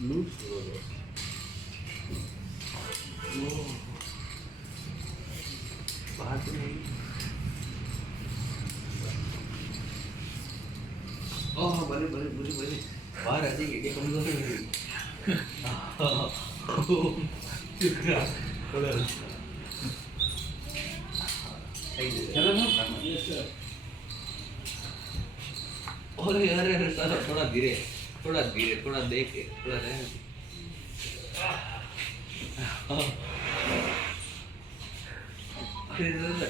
लूट करो। बाहर से नहीं। ओह बड़े बड़े बड़े बड़े बाहर आ जाइए क्या कमजोर है मेरी। शुक्रिया कलर चलो ना। अरे अरे अरे थोड़ा धीरे थोड़ा धीरे थोड़ा देख के थोड़ा रहने दे। अरे अरे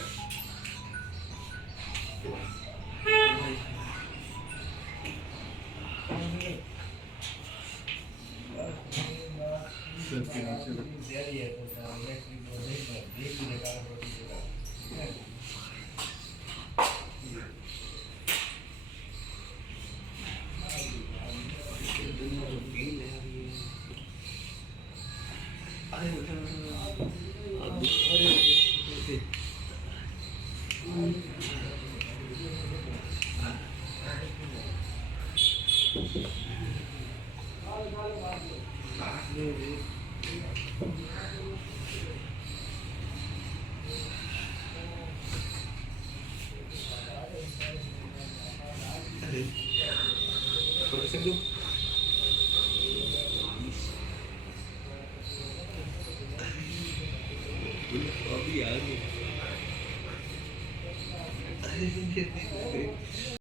अभी आ गए।